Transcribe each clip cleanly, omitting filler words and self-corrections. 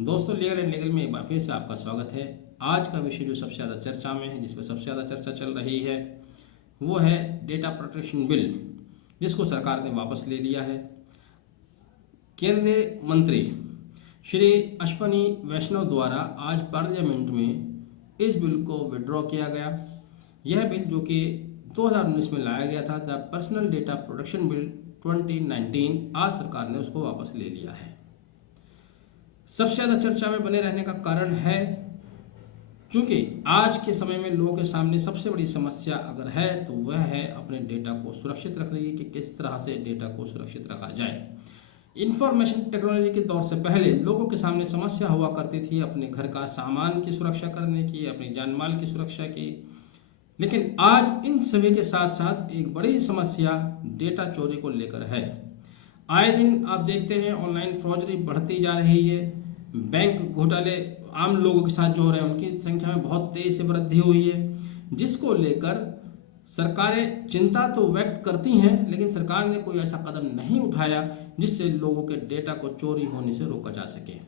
दोस्तों, legal and legal में एक बार फिर से आपका स्वागत है। आज का विषय जो सबसे ज़्यादा चर्चा में है, जिस पर सबसे ज़्यादा चर्चा चल रही है, वो है डेटा प्रोटेक्शन बिल, जिसको सरकार ने वापस ले लिया है। केंद्रीय मंत्री श्री अश्वनी वैष्णव द्वारा आज पार्लियामेंट में इस बिल को विड्रॉ किया गया। यह बिल जो कि 2019 में लाया गया था, the personal data protection bill 2019, आज सरकार ने उसको वापस ले लिया है। सबसे ज़्यादा चर्चा में बने रहने का कारण है क्योंकि आज के समय में लोगों के सामने सबसे बड़ी समस्या अगर है तो वह है अपने डेटा को सुरक्षित रखने की, कि किस तरह से डेटा को सुरक्षित रखा जाए। इंफॉर्मेशन टेक्नोलॉजी के दौर से पहले लोगों के सामने समस्या हुआ करती थी अपने घर का सामान की सुरक्षा करने की, अपनी जान माल की सुरक्षा की। लेकिन आज इन सभी के साथ साथ एक बड़ी समस्या डेटा चोरी को लेकर है। आए दिन आप देखते हैं ऑनलाइन फ्रॉडरी बढ़ती जा रही है। बैंक घोटाले आम लोगों के साथ जो हो रहे हैं उनकी संख्या में बहुत तेजी से वृद्धि हुई है, जिसको लेकर सरकारें चिंता तो व्यक्त करती हैं, लेकिन सरकार ने कोई ऐसा कदम नहीं उठाया जिससे लोगों के डेटा को चोरी होने से रोका जा सके।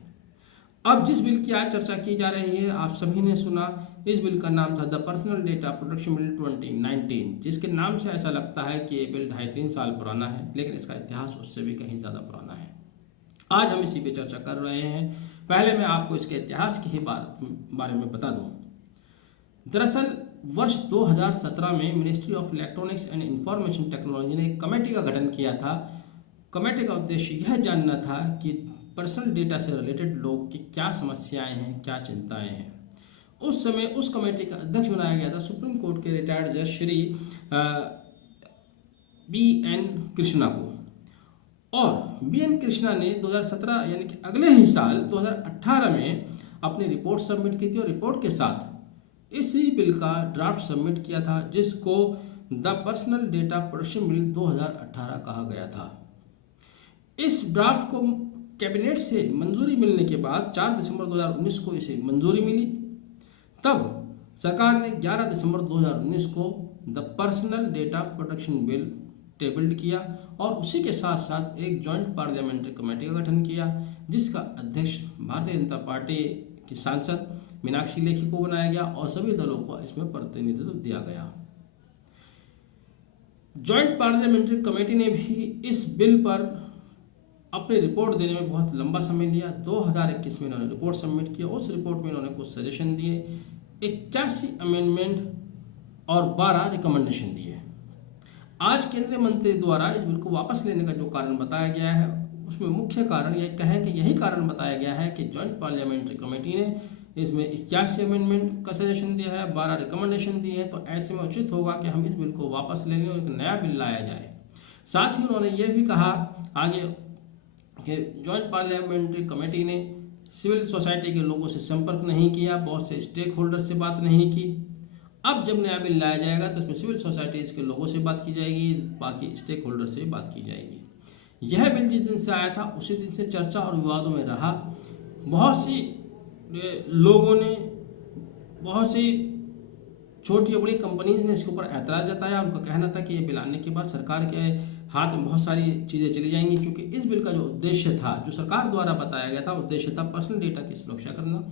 अब जिस बिल की आज चर्चा की जा रही है, आप सभी ने सुना, इस बिल का नाम था the personal data protection bill 2019, जिसके नाम से ऐसा लगता है कि ये बिल 2.5-3 साल पुराना है, लेकिन इसका इतिहास उससे भी कहीं ज़्यादा पुराना है। आज हम इसी पे चर्चा कर रहे हैं। पहले मैं आपको इसके इतिहास की ही बारे में बता दूं। दरअसल वर्ष 2017 में ministry of electronics and information technology ने एक कमेटी का गठन किया था। कमेटी का उद्देश्य यह जानना था कि पर्सनल डेटा से रिलेटेड लोग की क्या समस्याएं हैं, क्या चिंताएं हैं। उस समय उस कमेटी का अध्यक्ष बनाया गया था सुप्रीम कोर्ट के रिटायर्ड जज श्री BN कृष्णा को। और BN कृष्णा ने 2017 यानी कि अगले ही साल 2018 में अपनी रिपोर्ट सबमिट की थी, और रिपोर्ट के साथ इसी बिल का ड्राफ्ट सबमिट किया था, जिसको the personal data protection bill 2018 कहा गया था। इस ड्राफ्ट को कैबिनेट से मंजूरी मिलने के बाद 4 दिसंबर 2019 को इसे मंजूरी मिली। तब सरकार ने 11 दिसंबर 2019 को the personal data protection bill tabled किया, और उसी के साथ साथ एक जॉइंट पार्लियामेंट्री कमेटी का गठन किया, जिसका अध्यक्ष भारतीय जनता पार्टी की सांसद मीनाक्षी लेखी को बनाया गया, और सभी दलों को इसमें प्रतिनिधित्व दिया गया। जॉइंट पार्लियामेंट्री कमेटी ने भी इस बिल पर अपनी रिपोर्ट देने में बहुत लंबा समय लिया। 2021 में इन्होंने रिपोर्ट सबमिट किया। उस रिपोर्ट में इन्होंने कुछ सजेशन दिए, 81 अमेंडमेंट और 12 रिकमेंडेशन दिए। आज केंद्रीय मंत्री द्वारा इस बिल को वापस लेने का जो कारण बताया गया है, उसमें मुख्य कारण यह कहें कि यही कारण बताया गया है कि जॉइंट पार्लियामेंट्री कमेटी ने इसमें 81 अमेंडमेंट का सजेशन दिया है, 12 रिकमेंडेशन दिए हैं, तो ऐसे में उचित होगा कि हम इस बिल को वापस ले लें और एक नया बिल लाया जाए। साथ ही उन्होंने यह भी कहा आगे कि जॉइंट पार्लियामेंट्री कमेटी ने सिविल सोसाइटी के लोगों से संपर्क नहीं किया, बहुत से स्टेक होल्डर से बात नहीं की। अब जब नया बिल लाया जाएगा तो इसमें सिविल सोसाइटीज़ के लोगों से बात की जाएगी, बाकी स्टेक होल्डर से बात की जाएगी। यह बिल जिस दिन से आया था उसी दिन से चर्चा और विवादों में रहा। बहुत सी लोगों ने, बहुत सी छोटी और बड़ी कंपनीज ने इसके ऊपर ऐतराज़ जताया। उनका कहना था कि ये बिल आने के बाद सरकार के हाथ में बहुत सारी चीज़ें चली जाएंगी, क्योंकि इस बिल का जो उद्देश्य था, जो सरकार द्वारा बताया गया था, उद्देश्य था पर्सनल डेटा की सुरक्षा करना।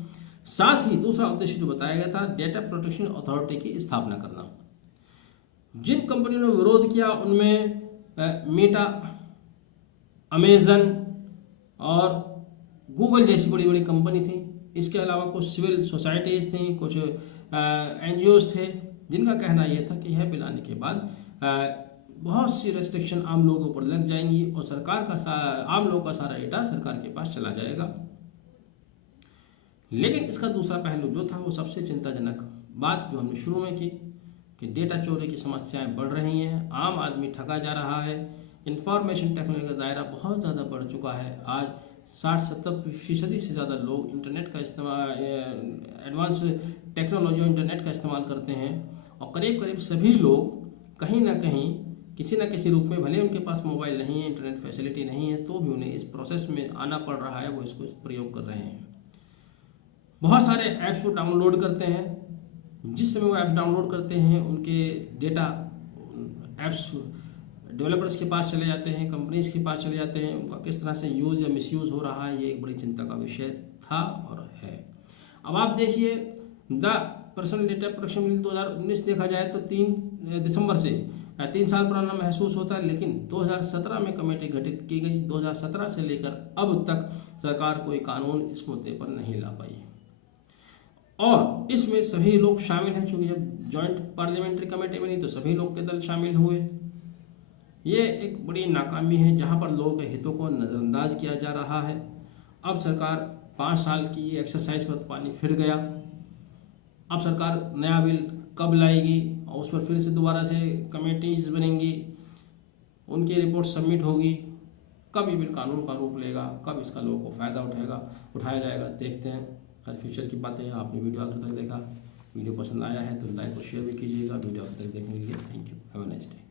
साथ ही दूसरा उद्देश्य जो बताया गया था, डेटा प्रोटेक्शन अथॉरिटी की स्थापना करना। जिन कंपनियों ने विरोध किया उनमें मेटा, अमेजन और गूगल जैसी बड़ी बड़ी कंपनी थी। इसके अलावा कुछ सिविल सोसाइटीज़ थी, कुछ NGOs थे, जिनका कहना यह था कि यह बिल आने के बाद बहुत सी रेस्ट्रिक्शन आम लोगों पर लग जाएंगी और सरकार का आम लोगों का सारा डेटा सरकार के पास चला जाएगा। लेकिन इसका दूसरा पहलू जो था, वो सबसे चिंताजनक बात जो हमने शुरू में की, कि डेटा चोरी की समस्याएं बढ़ रही हैं, आम आदमी ठगा जा रहा है, इंफॉर्मेशन टेक्नोलॉजी का दायरा बहुत ज़्यादा बढ़ चुका है। आज 60-70% से ज़्यादा लोग इंटरनेट का इस्तेमाल, एडवांस टेक्नोलॉजी और इंटरनेट का इस्तेमाल करते हैं, और करीब करीब सभी लोग कहीं ना कहीं किसी न किसी रूप में, भले उनके पास मोबाइल नहीं है, इंटरनेट फैसिलिटी नहीं है, तो भी उन्हें इस प्रोसेस में आना पड़ रहा है, वो इसको प्रयोग कर रहे हैं। बहुत सारे ऐप्स को डाउनलोड करते हैं। जिस समय वो ऐप्स डाउनलोड करते हैं, उनके डेटा, ऐप्स डेवलपर्स के पास चले जाते हैं, कंपनीज के पास चले जाते हैं, उनका किस तरह से यूज़ या मिसयूज़ हो रहा है, ये एक बड़ी चिंता का विषय था और है। अब आप देखिए the personal data protection bill 2019 देखा जाए तो 3 दिसंबर से 3 साल पुराना महसूस होता है, लेकिन 2017 में कमेटी गठित की गई। 2017 से लेकर अब तक सरकार कोई कानून इस मुद्दे पर नहीं ला पाई और इसमें सभी लोग शामिल हैं, चूंकि जब जॉइंट पार्लियामेंट्री कमेटी बनी तो सभी लोग के दल शामिल हुए। ये एक बड़ी नाकामी है जहां पर लोगों के हितों को नज़रअंदाज किया जा रहा है। अब सरकार 5 साल की एक्सरसाइज पर पानी फिर गया। अब सरकार नया बिल कब लाएगी और उस पर फिर से दोबारा से कमेटीज बनेंगी, उनकी रिपोर्ट सबमिट होगी, कब ये बिल कानून का रूप लेगा, कब इसका लोगों को फ़ायदा उठाया जाएगा, देखते हैं। खैर फ्यूचर की बातें हैं। आपने वीडियो आखिर तक देखा, वीडियो पसंद आया है तो लाइक और शेयर भी कीजिएगा। वीडियो आखिर तक देखने के लिए thank you. Have a nice day.